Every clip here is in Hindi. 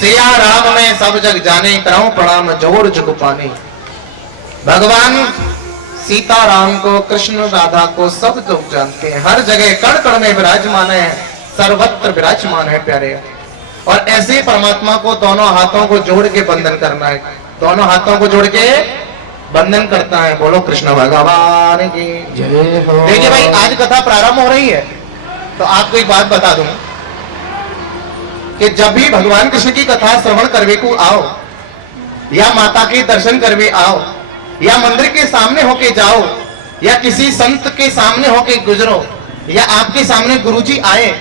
सिया राम में सब जग जाने, कराऊं प्रणाम जोर जुग पाने। भगवान सीता राम को, कृष्ण राधा को सब लोग जानते हैं, हर जगह कण कण में विराजमान है, सर्वत्र विराजमान है प्यारे। और ऐसे परमात्मा को दोनों हाथों को जोड़ के बंधन करना है, दोनों हाथों को जोड़ के बंधन करता है। बोलो कृष्ण भगवान की जय हो। देखिए भाई, आज कथा प्रारंभ हो रही है तो आपको एक बात बता दूं कि जब भी भगवान कृष्ण की कथा श्रवण करवे को आओ, या माता के दर्शन करवे आओ, या मंदिर के सामने होके जाओ, या किसी संत के सामने होके गुजरो, या आपके सामने गुरुजी आए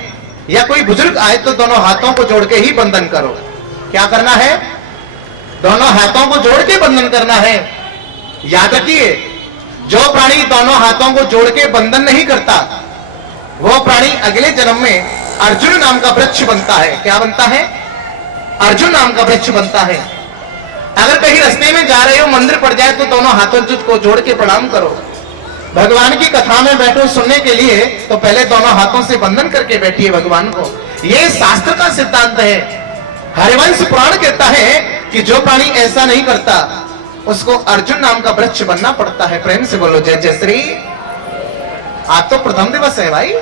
या कोई बुजुर्ग आए, तो दोनों हाथों को जोड़ के ही बंधन करो। क्या करना है? दोनों हाथों को जोड़ के बंधन करना है। याद रखिए, जो प्राणी दोनों हाथों को जोड़ के बंधन नहीं करता, वो प्राणी अगले जन्म में अर्जुन नाम का वृक्ष बनता है। क्या बनता है? अर्जुन नाम का वृक्ष बनता है। अगर कहीं रास्ते में जा रहे हो, मंदिर पड़ जाए, तो दोनों हाथों को जोड़ के प्रणाम करो। भगवान की कथा में बैठो सुनने के लिए, तो पहले दोनों हाथों से बंधन करके बैठिए भगवान को। यह शास्त्र का सिद्धांत है। हरिवंश पुराण कहता है कि जो प्राणी ऐसा नहीं करता, उसको अर्जुन नाम का वृक्ष बनना पड़ता है। प्रेम से बोलो जय जय श्री। आज तो प्रथम दिवस है भाई,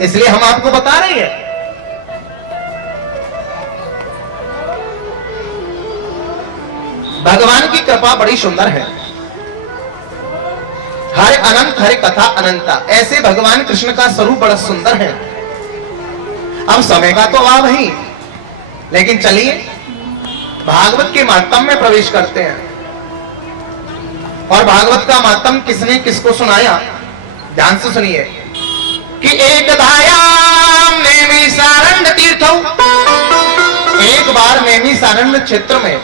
इसलिए हम आपको बता रहे हैं। भगवान की कृपा बड़ी सुंदर है। हरे अनंत हरे कथा अनंता, ऐसे भगवान कृष्ण का स्वरूप बड़ा सुंदर है। अब समय का तो अभाव नहीं, लेकिन चलिए भागवत के मातम में प्रवेश करते हैं। और भागवत का मातम किसने किसको सुनाया, ध्यान से सुनिए कि एक धायाम नैमिषारण्य तीर्थौ, एक बार नैमिषारण्य क्षेत्र में,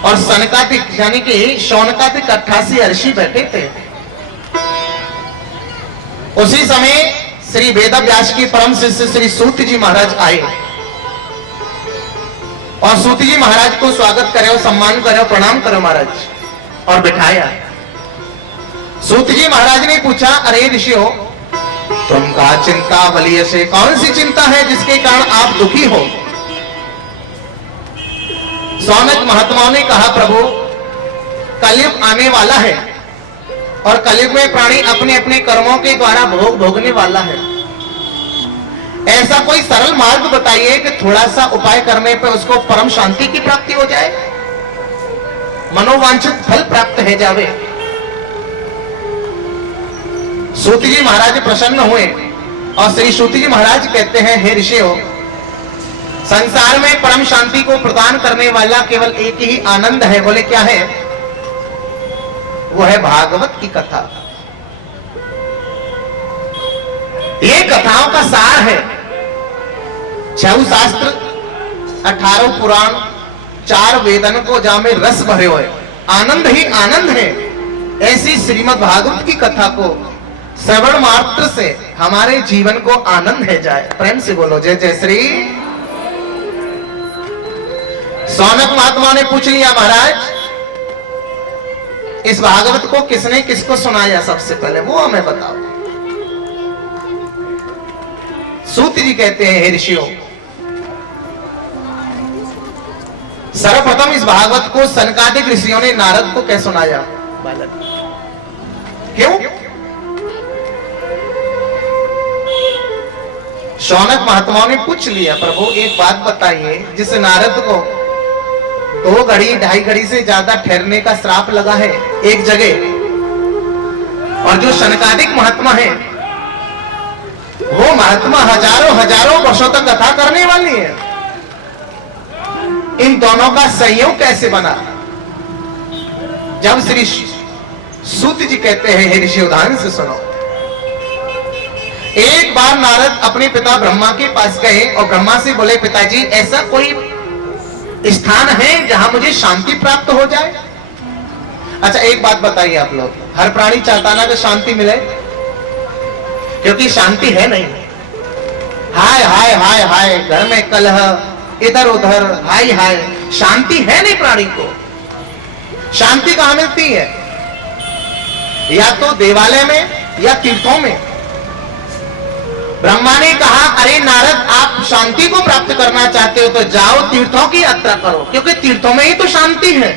और सनकादिक यानी कि शौनकादिक 88 ऋषि बैठे थे। उसी समय श्री वेदव्यास की परम शिष्य श्री सूत जी महाराज आए, और सूत जी महाराज को स्वागत करे, सम्मान करे, प्रणाम करो महाराज, और बिठाया। सूत जी महाराज ने पूछा, अरे ऋषियों, तुमका चिंता बलिए से कौन सी चिंता है जिसके कारण आप दुखी हो? सौनक महात्माओं ने कहा, प्रभु कलयुग आने वाला है, और कलयुग में प्राणी अपने अपने कर्मों के द्वारा भोग भोगने वाला है। ऐसा कोई सरल मार्ग बताइए कि थोड़ा सा उपाय करने पर उसको परम शांति की प्राप्ति हो जाए, मनोवांछित फल प्राप्त है जावे। सूत जी महाराज प्रसन्न हुए, और श्री सूत जी महाराज कहते हैं, हे ऋषियों, संसार में परम शांति को प्रदान करने वाला केवल एक ही आनंद है। बोले क्या है? वो है भागवत की कथा। ये कथाओं का सार है। 6 शास्त्र, 18 पुराण, 4 वेदन को जामे रस भरे हुए, आनंद ही आनंद है। ऐसी श्रीमद् भागवत की कथा को श्रवण मात्र से हमारे जीवन को आनंद है जाए। प्रेम से बोलो जय जय श्री। सौनक महात्मा ने पूछ लिया, महाराज इस भागवत को किसने किसको सुनाया सबसे पहले, वो हमें बताओ। सूत जी कहते हैं, हे ऋषियों, सर्वप्रथम इस भागवत को सनकादिक ऋषियों ने नारद को क्या सुनाया? क्यों? सौनक महात्माओं ने पूछ लिया, प्रभु एक बात बताइए, जिस नारद को 2 घड़ी 2.5 घड़ी से ज्यादा ठहरने का श्राप लगा है एक जगह, और जो सनकादिक महात्मा है, वो महात्मा हजारों हजारों वर्षों तक कथा करने वाली है, इन दोनों का संयोग कैसे बना? जब श्री सूत जी कहते हैं, हे ऋषि उदाहरण से सुनो। एक बार नारद अपने पिता ब्रह्मा के पास गए, और ब्रह्मा से बोले, पिताजी ऐसा कोई स्थान है जहां मुझे शांति प्राप्त हो जाए? अच्छा एक बात बताइए आप लोग, हर प्राणी चाहता ना कि शांति मिले, क्योंकि शांति है नहीं। हाय हाय हाय हाय, घर में कलह, इधर उधर, हाय हाय, शांति है नहीं प्राणी को। शांति कहां मिलती है? या तो देवालय में या तीर्थों में। ब्रह्मा ने कहा, अरे नारद, आप शांति को प्राप्त करना चाहते हो तो जाओ तीर्थों की यात्रा करो, क्योंकि तीर्थों में ही तो शांति है।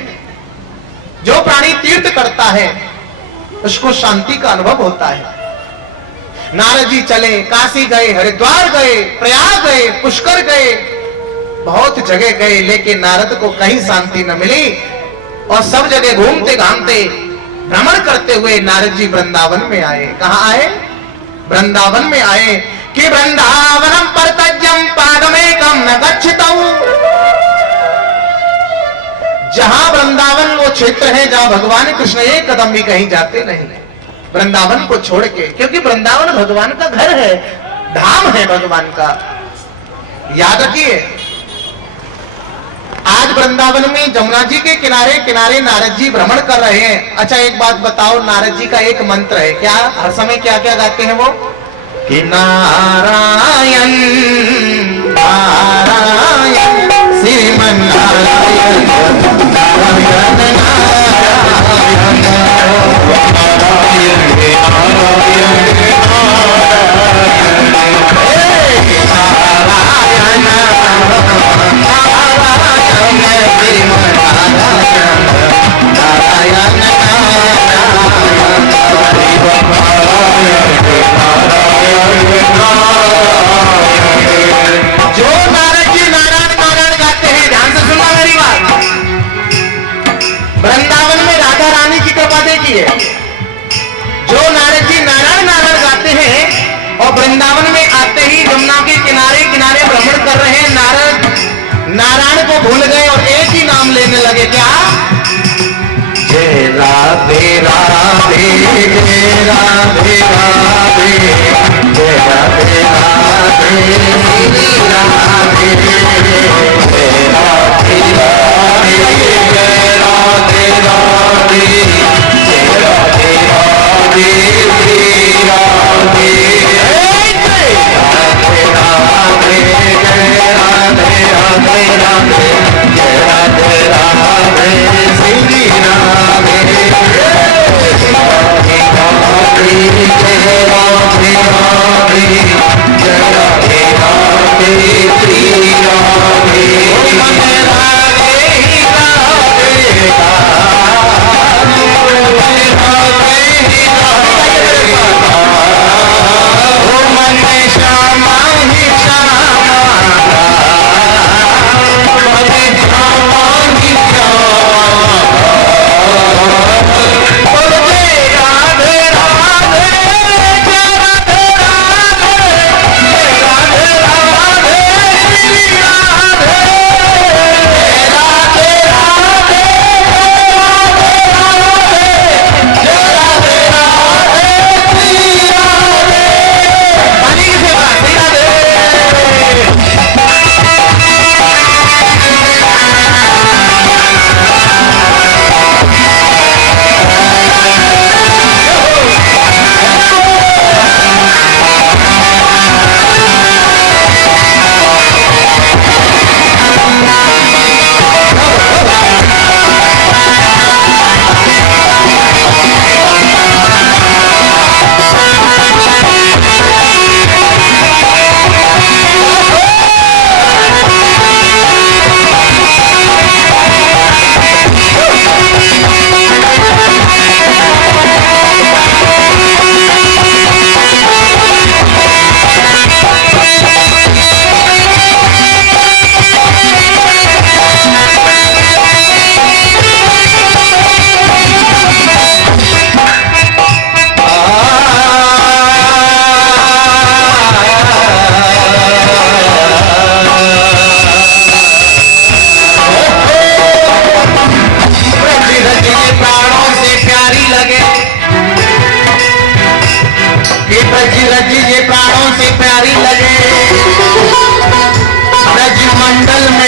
जो प्राणी तीर्थ करता है उसको शांति का अनुभव होता है। नारद जी चले, काशी गए, हरिद्वार गए, प्रयाग गए, पुष्कर गए, बहुत जगह गए, लेकिन नारद को कहीं शांति न मिली और सब जगह घूमते घामते भ्रमण करते हुए नारद जी वृंदावन में आए। कहां आए? वृंदावन में आए कि वृंदावनम परतज्यम पादमेकम न गच्छतौ। जहां वृंदावन वो क्षेत्र है जहां भगवान कृष्ण एक कदम भी कहीं जाते नहीं, वृंदावन को छोड़ के, क्योंकि वृंदावन भगवान का घर है, धाम है भगवान का। याद रखिए, आज वृंदावन में जमुना जी के किनारे किनारे नारद जी भ्रमण कर रहे हैं। अच्छा एक बात बताओ, नारद जी का एक मंत्र है, क्या हर समय क्या क्या गाते हैं वो? कि नारायण नारायण श्रीमन्नारायण नारायण जो नारद जी नारायण नारायण गाते हैं, ध्यान से सुनना मेरी बात। वृंदावन में राधा रानी की कृपा देखिए, जो नारद जी नारायण नारायण गाते हैं और वृंदावन में आते ही यमुना के किनारे किनारे भ्रमण कर रहे हैं, नारद नारायण को भूल गए और एक ही नाम लेने लगे, क्या? जय राधे राधे जय राधे राधे जय राधे राधे श्री राधे जय राधे राधे जय राधे राधे जय राधे राधे श्री राधे जय राधे राधे जय राधे राधे राधे जय राधे राधे श्री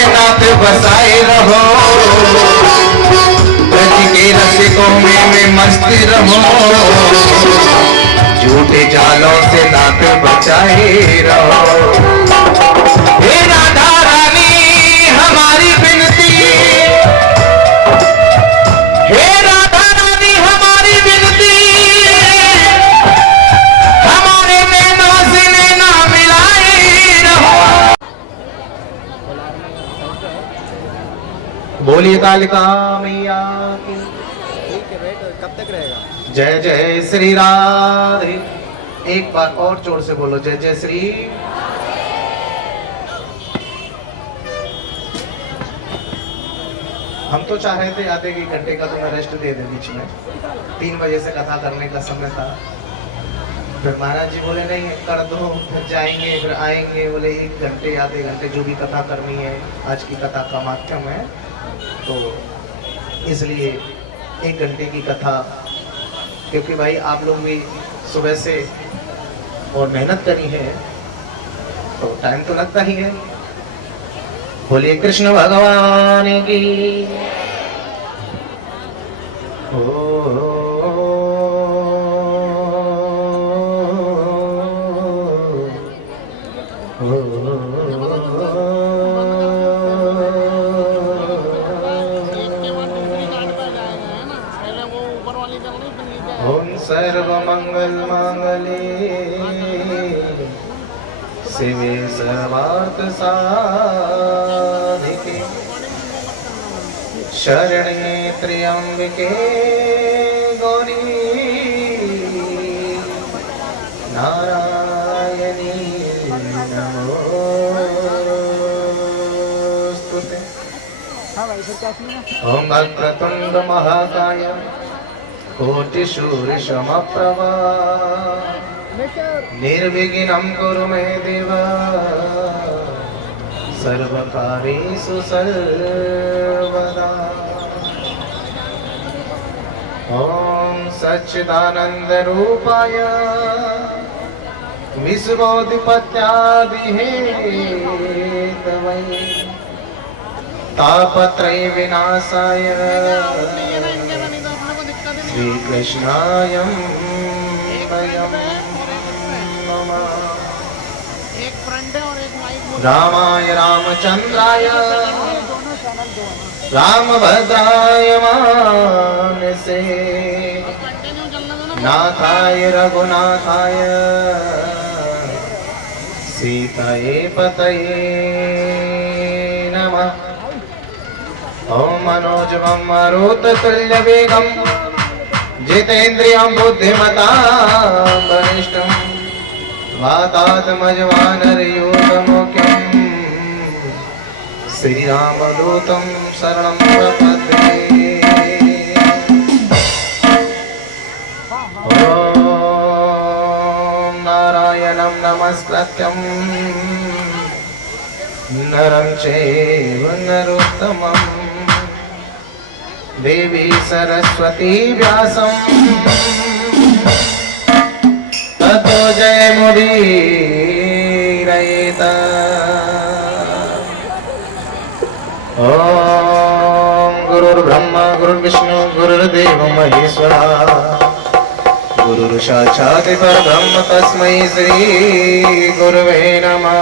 राधे बसाए रहो, ब्रज के रसिकों में मस्ती रहो, झूठे जालों से नाथ बचाए रहो। हे राधा रानी हमारी विनती, हे राधा रानी हमारी विनती, हमारे नैनों से नैना बोलिए कालिका मैया की। ठीक है बेटा, कब तक रहेगा? जय जय श्री राधे। एक बार और जोर से बोलो, जय जय श्री। हम तो चाह रहे थे आधे एक घंटे का तुम्हें रेस्ट दे दे, बीच में 3 बजे से कथा करने का समय था। फिर महाराज जी बोले नहीं कर दो, फिर जाएंगे फिर आएंगे, बोले 1 घंटे आधे घंटे जो भी कथा करनी है, आज की कथा का माध्यम है, तो इसलिए 1 घंटे की कथा, क्योंकि भाई आप लोग भी सुबह से और मेहनत करी है तो टाइम तो लगता ही है। बोलिए कृष्ण भगवान की। ओम सर्वमंगल मांगल्ये शिवे सर्वार्थ साधिके शरण्ये त्र्यंबके गौरी नारायणी नमोस्तुते। ओम वक्रतुंड महाकाय कोटिशूर समप्रभा निर्विघ्नं कुरु मे देव सर्वकार्येषु सर्वदा। ओम सच्चिदानंद रूपाय विश्वोत्पत्त्यादिहेतवे तापत्रय विनाशाय श्री कृष्णाय रामाय रामचंद्राय रामभद्राय मानसे नाथाय रघुनाथाय सीताये पतये नमः। ओम मनोजवं मारुततुल्यवेगं जितेन्द्रियं बुद्धिमतां वरिष्ठं वातात्मजवानरयूथमुख्यं श्रीरामदूतं शरणं प्रपद्ये। ॐ नारायणं नमस्कृत्यं नरं चैव नरोत्तमं देवी सरस्वती व्यासं ततो जयमुदीरयेत। ॐ गुरुर्ब्रह्मा गुरुर्विष्णु गुरुर्देवो महेश्वरा गुरुर्साक्षात् परब्रह्म तस्मै श्री गुरवे नमः।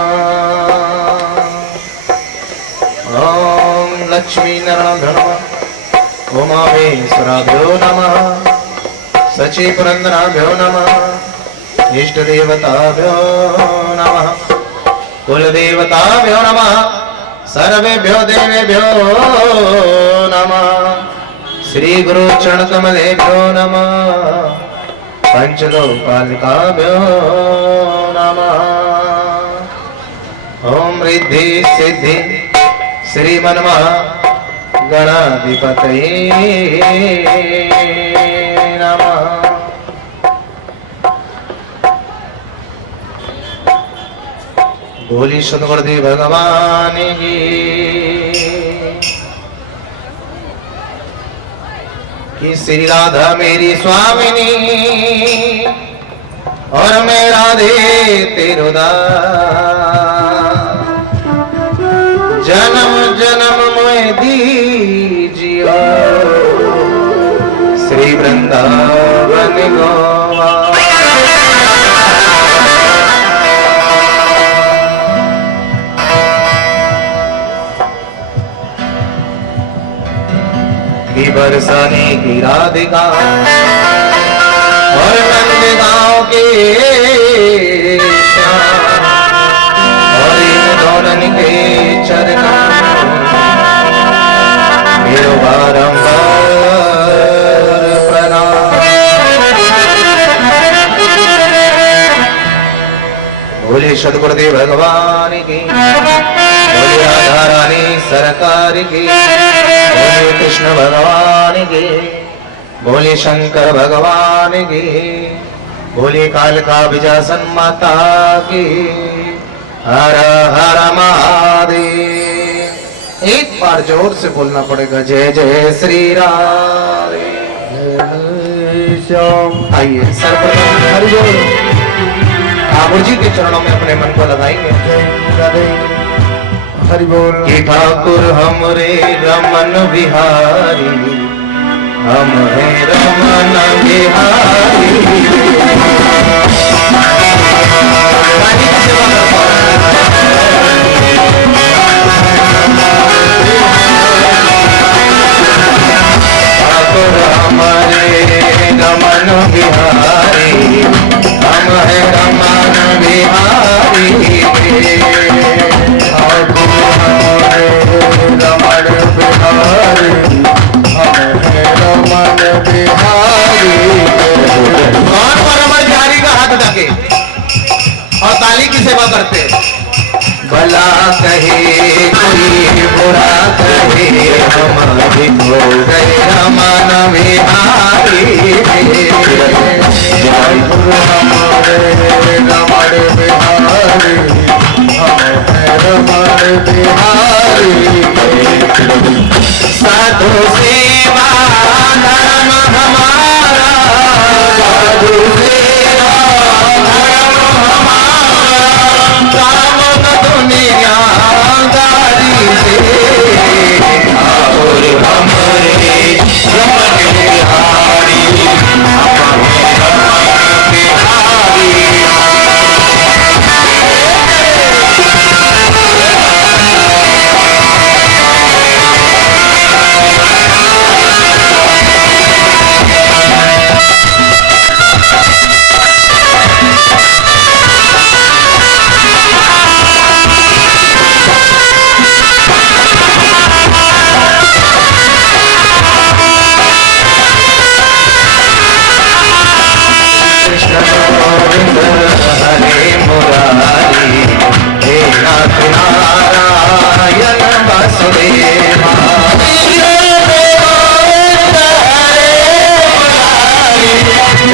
ॐ लक्ष्मी नारायण उमामेश्वराभ्यो नमः सची पुरंदराभ्यो नमः इष्टदेवताभ्यो नमः कुलदेवताभ्यो नमः सर्वेभ्यो देवेभ्यो नमः श्री गुरु चरण कमलेभ्यो नमः पंचलोकालिकाभ्यो नमः। ओम रिद्धि सिद्धि श्रीमन्मः गणाधिपतये नमः। बोली सतगुरुदेव भगवान की। कि श्री राधा मेरी स्वामिनी और मैं राधे तेरो दास, जन्म जन्म में दीजियो श्री वृंदावन गोवा। की बरसाने की राधिका और नंदगांव के श्याम और इन दोनों के चरणों सदगुरुदेव भगवान की, बोले राधा रानी सरकार की, बोले कृष्ण भगवान की, बोले शंकर भगवान की, बोले कालका विजासन माता की। हर हर महादेव। एक बार जोर से बोलना पड़ेगा, जय जय श्री राम। आइए सर्वप्रथम हरिबोल ठाकुर जी के चरणों में अपने मन को लगाएंगे। हरिबोल। कि ठाकुर हमरे रमन बिहारी, हम है रमन बिहारी। ठाकुर हमारे रमन बिहारी, हम है रमन बिहारी। ठाकुर हमारे रमन बिहारी, हम हैं रमन बिहारी। कौन पर रमन बिहारी का हाथ उठाके और ताली की सेवा करते? भला कहे कोई बुरा कहे, हम भी हो गए रमन बिहारी। ठाकुर हमारे रमन बिहारी, हम हैं रमन बिहारी। साधु सेवा धर्म हमारा, साधु सेवा धर्म हमारा, काम न दुनियादारी से। ठाकुर हमरे रमन बिहारी, हम हैं रमन बिहारी। कृष्ण गोविंद हरे मुरारी, हे नाथ नारायण वासुदेवा। कृष्ण गोविंद हरे मुरारी,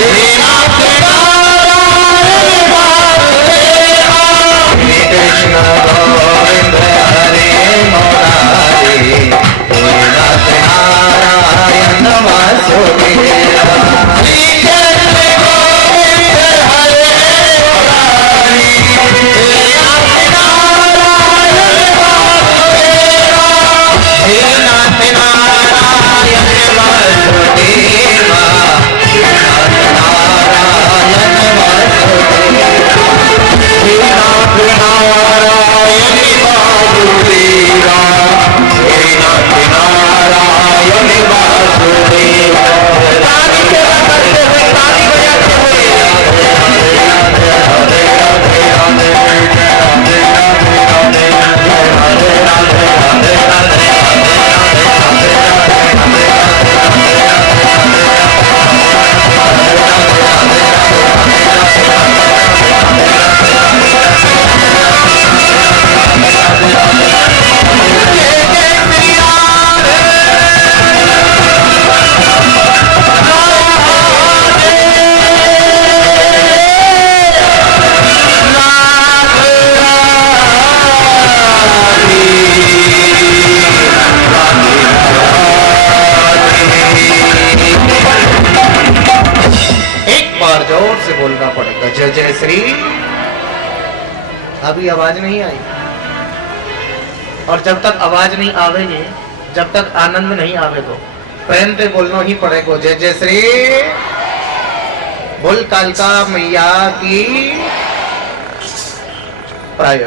हे नाथ नारायण वासुदेवा। श्री कृष्ण गोविंद हरे मुरारी, हे नाथ नारायण वासुदेवा। श्री कृष्ण गोविंद हरे मुरारी, हे नाथ नारायण वासुदेवा। हे नाथ नारायण वासुदेवा, हे नाथ नारायण वासुदेवा, हे नाथ नारायण वासुदेवा, हे नाथ नारायण वासुदेवा। ताली सेवा करते हुए, ताली बजाते हुए। जोर से बोलना पड़ेगा, जय जय श्री। अभी आवाज नहीं आई, और जब तक आवाज नहीं आवेगी, जब तक आनंद नहीं आवे, तो प्रेम से बोलना ही पड़ेगा, जय जय श्री। बोल कालका मैया की प्राय।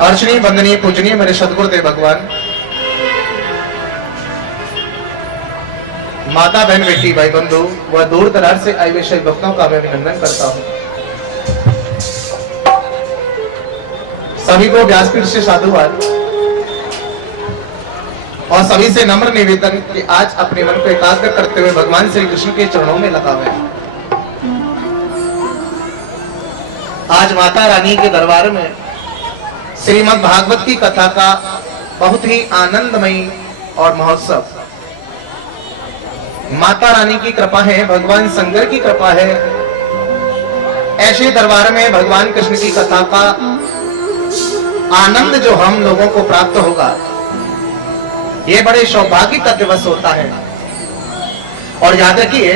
अर्चनीय वंदनीय पूजनीय मेरे सदगुरुदेव भगवान, माता बहन बेटी भाई बंधु व दूर दराज से आए हुए सभी भक्तों का मैं अभिनंदन करता हूं। सभी को व्यासपीठ से साधुवाद और सभी से नम्र निवेदन कि आज अपने मन को एकाग्र करते हुए भगवान श्री कृष्ण के चरणों में लगावे। आज माता रानी के दरबार में श्रीमद् भागवत की कथा का बहुत ही आनंदमयी और महोत्सव। माता रानी की कृपा है, भगवान शंकर की कृपा है। ऐसे दरबार में भगवान कृष्ण की कथा का आनंद जो हम लोगों को प्राप्त होगा, ये बड़े सौभाग्य का दिवस होता है। और याद रखिए,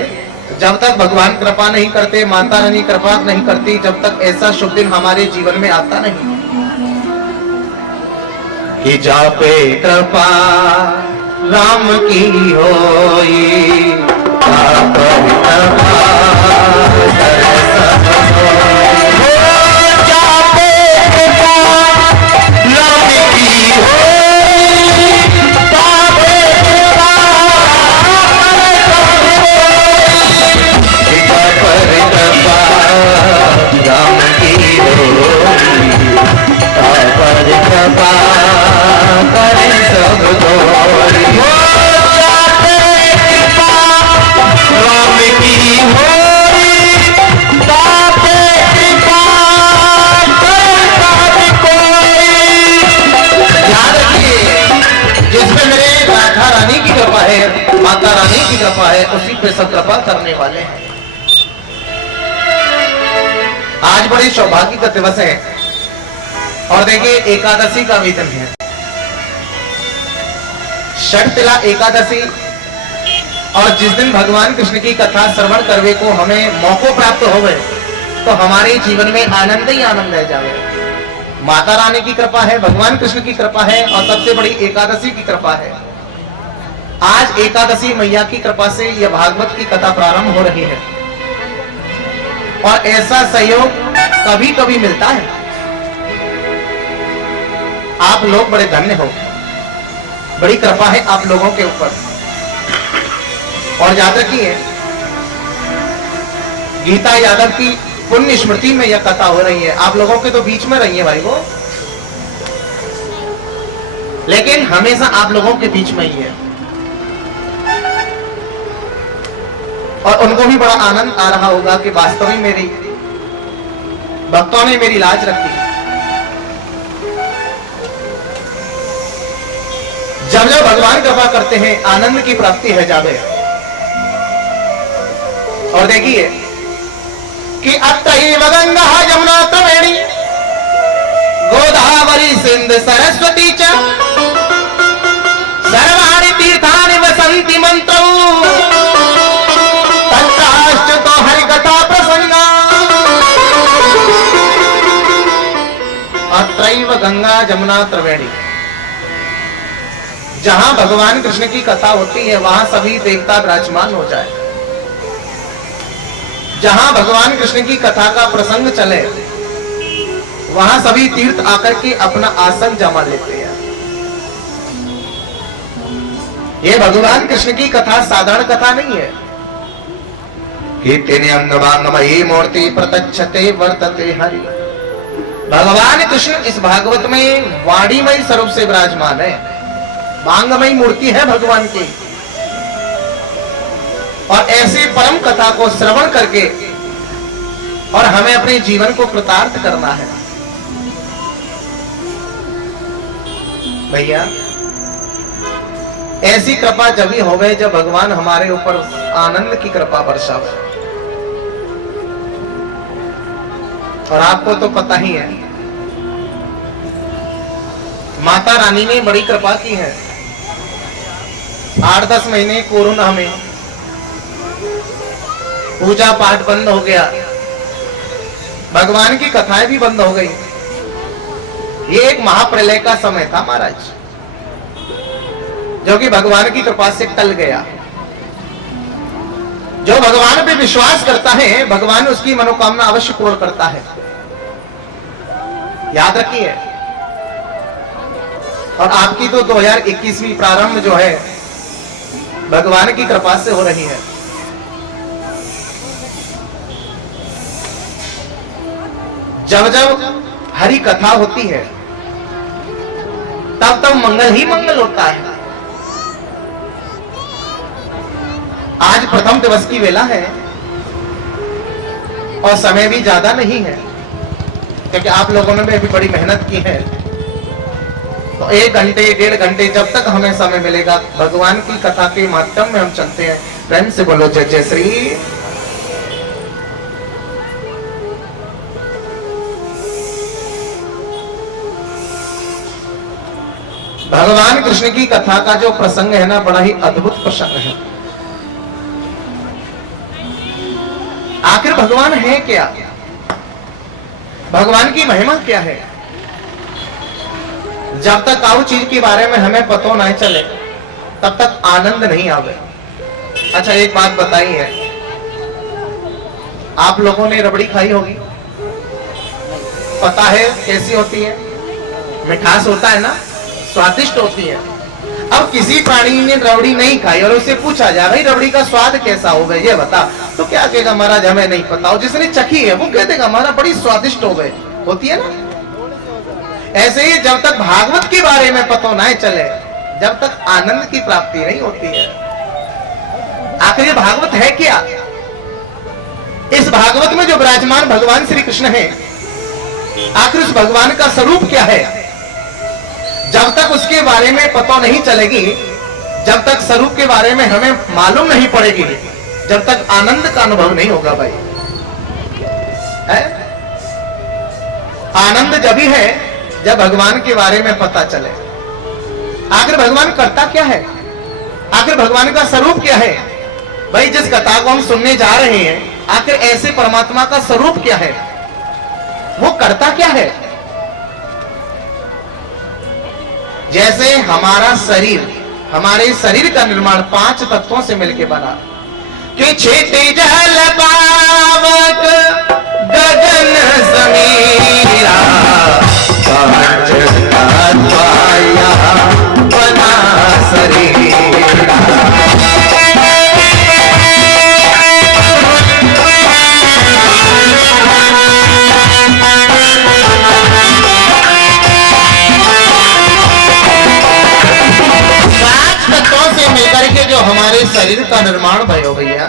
जब तक भगवान कृपा नहीं करते, माता रानी कृपा नहीं करती, जब तक ऐसा शुभ दिन हमारे जीवन में आता नहीं कि जा पे कृपा राम की होई, जा पे कृपा माता रानी की कृपा है, उसी पे सब कृपा करने वाले हैं। आज बड़ी सौभाग्य का दिवस है और देखिए एकादशी का भी दिन है, षटतिला एकादशी। और जिस दिन भगवान कृष्ण की कथा श्रवण करने को हमें मौका प्राप्त हो गए तो हमारे जीवन में आनंद ही आनंद रह जाए। माता रानी की कृपा है, भगवान कृष्ण की कृपा है और सबसे बड़ी एकादशी की कृपा है। आज एकादशी मैया की कृपा से यह भागवत की कथा प्रारंभ हो रही है और ऐसा सहयोग कभी कभी मिलता है। आप लोग बड़े धन्य हो, बड़ी कृपा है आप लोगों के ऊपर। और याद रखिए, गीता यादव की पुण्य स्मृति में यह कथा हो रही है। आप लोगों के तो बीच में रही है भाई वो, लेकिन हमेशा आप लोगों के बीच में ही है और उनको भी बड़ा आनंद आ रहा होगा कि वास्तव में मेरी भक्तों ने मेरी लाज रखी। जब जब भगवान कृपा करते हैं आनंद की प्राप्ति है जावे। और देखिए कि अतैव गंगा यमुना त्रिवेणी गोदावरी सिंध सरस्वती च सर्वाणि तीर्थानि वसन्ति मंत्रौ तत्राश्च तो हरिकथा प्रसंगा। अत्रैव गंगा यमुना त्रिवेणी, जहां भगवान कृष्ण की कथा होती है वहां सभी देवता विराजमान हो जाए। जहां भगवान कृष्ण की कथा का प्रसंग चले वहां सभी तीर्थ आकर के अपना आसन जमा लेते हैं। ये भगवान कृष्ण की कथा साधारण कथा नहीं है कि तेने अंगवांगमयी मूर्ति प्रत्यक्षते वर्तते हरि। भगवान कृष्ण इस भागवत में वाणीमय स्वरूप से विराजमान है, वांगमयी मूर्ति है भगवान की। और ऐसे परम कथा को श्रवण करके और हमें अपने जीवन को कृतार्थ करना है। भैया ऐसी कृपा जब ही होवे जब भगवान हमारे ऊपर आनंद की कृपा बरसावे। और आपको तो पता ही है, माता रानी ने बड़ी कृपा की है। 8-10 महीने कोरोना में पूजा पाठ बंद हो गया, भगवान की कथाएं भी बंद हो गई। ये एक महाप्रलय का समय था महाराज, जो कि भगवान की कृपा से टल गया। जो भगवान पे विश्वास करता है भगवान उसकी मनोकामना अवश्य पूर्ण करता है, याद रखिए। और आपकी तो 2021वीं प्रारंभ जो है भगवान की कृपा से हो रही है। जब जब हरि कथा होती है तब तब मंगल ही मंगल होता है। आज प्रथम दिवस की वेला है और समय भी ज्यादा नहीं है। क्योंकि आप लोगों ने भी अभी बड़ी मेहनत की है। तो 1 घंटे 1.5 घंटे जब तक हमें समय मिलेगा भगवान की कथा के माध्यम में हम चलते हैं। प्रेम से बोलो जय जय श्री। भगवान कृष्ण की कथा का जो प्रसंग है ना, बड़ा ही अद्भुत प्रसंग है। आखिर भगवान है क्या, भगवान की महिमा क्या है? जब तक आउ चीज के बारे में हमें पता नहीं चले तब तक आनंद नहीं आवे। अच्छा एक बात बताइए, आप लोगों ने रबड़ी खाई होगी, पता है कैसी होती है? मिठास होता है ना, स्वादिष्ट होती है। अब किसी प्राणी ने रबड़ी नहीं खाई और उससे पूछा जाए भाई रबड़ी का स्वाद कैसा होगा ये बता, तो क्या कहेगा? महाराज हमें नहीं पता। और जिसने चखी है वो कह देगा महाराज बड़ी स्वादिष्ट हो गई, होती है ना। ऐसे ही जब तक भागवत के बारे में पता नहीं चले जब तक आनंद की प्राप्ति नहीं होती है। आखिर ये भागवत है क्या? इस भागवत में जो विराजमान भगवान श्री कृष्ण है, आखिर उस भगवान का स्वरूप क्या है? जब तक उसके बारे में पता नहीं चलेगी, जब तक स्वरूप के बारे में हमें मालूम नहीं पड़ेगी, जब तक आनंद का अनुभव नहीं होगा भाई। है? आनंद जब ही है जब भगवान के बारे में पता चले। आखिर भगवान करता क्या है, आखिर भगवान का स्वरूप क्या है? भाई जिस कथा को हम सुनने जा रहे हैं, आखिर ऐसे परमात्मा का स्वरूप क्या है, वो करता क्या है? जैसे हमारा शरीर, हमारे शरीर का निर्माण 5 तत्वों से मिलकर बना कि छेते जल पावक गगन समीरा, पांच तत्वाया बना शरीरा। मिलकर के जो हमारे शरीर का निर्माण भयो भैया,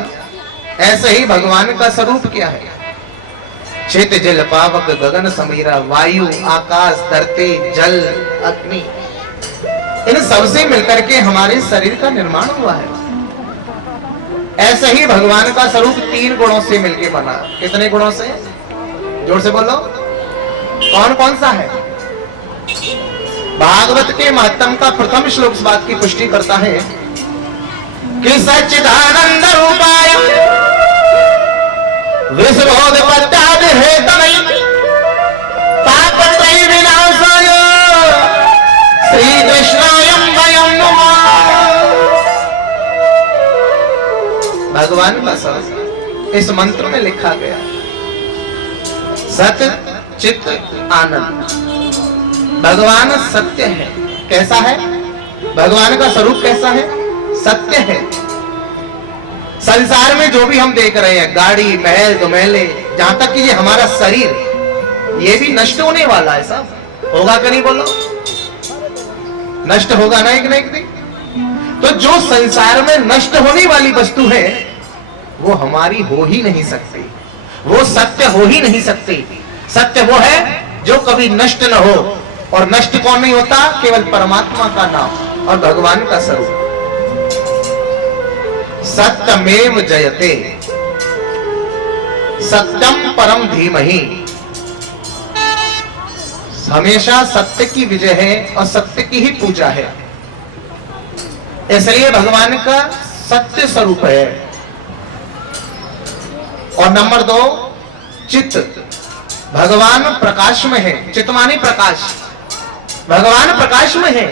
ऐसे ही भगवान का स्वरूप क्या है? क्षेत जल पावक गगन समीरा, वायु आकाश धरती जल अग्नि, इन सबसे मिलकर के हमारे शरीर का निर्माण हुआ है। ऐसे ही भगवान का स्वरूप 3 गुणों से मिलकर बना। कितने गुणों से? जोर से बोलो, कौन कौन सा है? भागवत के महत्तम का प्रथम श्लोक इस बात की पुष्टि करता है कि सच्चिदानंद रूपाय विश्वोत्पत्त्यादि हेतवे तापत्रय विनाशाय श्री कृष्णाय वयं नमः। भगवान का स्वरूप इस मंत्र में लिखा गया, सत चित आनंद। भगवान सत्य है। कैसा है भगवान का स्वरूप? कैसा है? सत्य है। संसार में जो भी हम देख रहे हैं, गाड़ी महल दुमहले, जहां तक कि ये हमारा शरीर, ये भी नष्ट होने वाला है। सब होगा कि नहीं? बोलो, नष्ट होगा ना एक दिन। तो जो संसार में नष्ट होने वाली वस्तु है वो हमारी हो ही नहीं सकती, वो सत्य हो ही नहीं सकती। सत्य वो है जो कभी नष्ट न हो, और नष्ट कौन नहीं होता? केवल परमात्मा का नाम और भगवान का स्वरूप। सत्यमेव जयते, सत्यम परम धीमहि। हमेशा सत्य की विजय है और सत्य की ही पूजा है, इसलिए भगवान का सत्य स्वरूप है। और नंबर 2, चित्त। भगवान प्रकाश में है। चित्त माने प्रकाश। भगवान प्रकाश में है।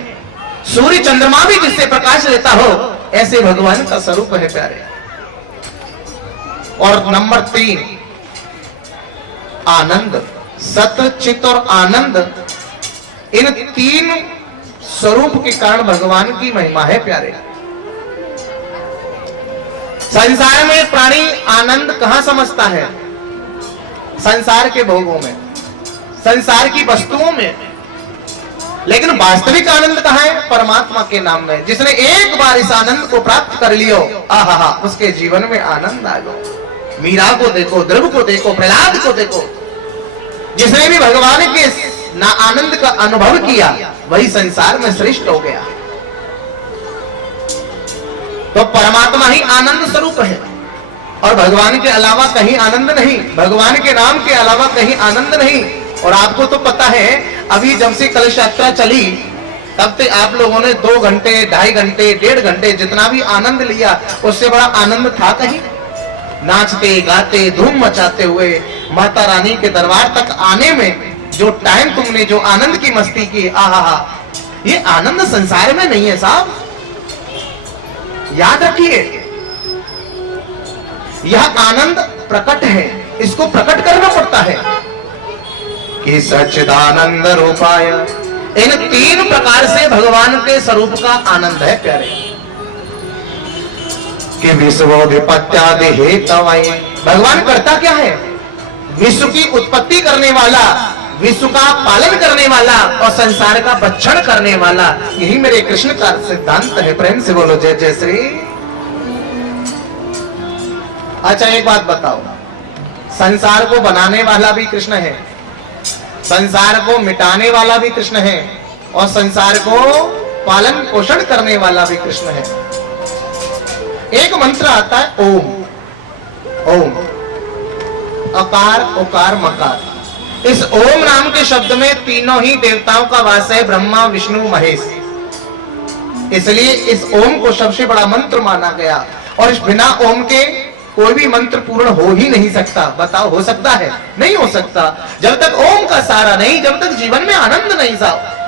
सूर्य चंद्रमा भी जिससे प्रकाश लेता हो, ऐसे भगवान का स्वरूप है प्यारे। और नंबर 3, आनंद। सत्य चित्त और आनंद, इन 3 स्वरूप के कारण भगवान की महिमा है प्यारे। संसार में प्राणी आनंद कहां समझता है? संसार के भोगों में, संसार की वस्तुओं में। लेकिन वास्तविक आनंद कहां है? परमात्मा के नाम में। जिसने एक बार इस आनंद को प्राप्त कर लियो, आहा, उसके जीवन में आनंद आ गया। मीरा को देखो, ध्रुव को देखो, प्रहलाद को देखो, जिसने भी भगवान के ना आनंद का अनुभव किया वही संसार में श्रेष्ठ हो गया। तो परमात्मा ही आनंद स्वरूप है और भगवान के अलावा कहीं आनंद नहीं, भगवान के नाम के अलावा कहीं आनंद नहीं। और आपको तो पता है, अभी जब से कलश यात्रा चली तब से आप लोगों ने 2 घंटे, 2.5 घंटे, 1.5 घंटे जितना भी आनंद लिया, उससे बड़ा आनंद था कहीं? नाचते गाते धूम मचाते हुए माता रानी के दरबार तक आने में जो टाइम तुमने जो आनंद की मस्ती की, आहा, ये आनंद संसार में नहीं है साहब, याद रखिए। यह आनंद प्रकट है, इसको प्रकट करना पड़ता है कि सच्चिदानंद रूपाय। इन 3 प्रकार से भगवान के स्वरूप का आनंद है प्यारे। कि विश्वोधिपत्यादि हेतवै, भगवान करता क्या है? विश्व की उत्पत्ति करने वाला, विश्व का पालन करने वाला और संसार का भक्षण करने वाला, यही मेरे कृष्ण का सिद्धांत है। प्रेम से बोलो जय जय श्री। अच्छा एक बात बताओ, संसार को बनाने वाला भी कृष्ण है, संसार को मिटाने वाला भी कृष्ण है और संसार को पालन पोषण करने वाला भी कृष्ण है। एक मंत्र आता है ओम, ओम, अकार उकार मकार। इस ओम नाम के शब्द में तीनों ही देवताओं का वास है, ब्रह्मा विष्णु महेश। इसलिए इस ओम को सबसे बड़ा मंत्र माना गया और इस बिना ओम के कोई भी मंत्र पूर्ण हो ही नहीं सकता। बताओ हो सकता है? नहीं हो सकता। जब तक ओम का सारा नहीं, जब तक जीवन में आनंद नहीं साहब,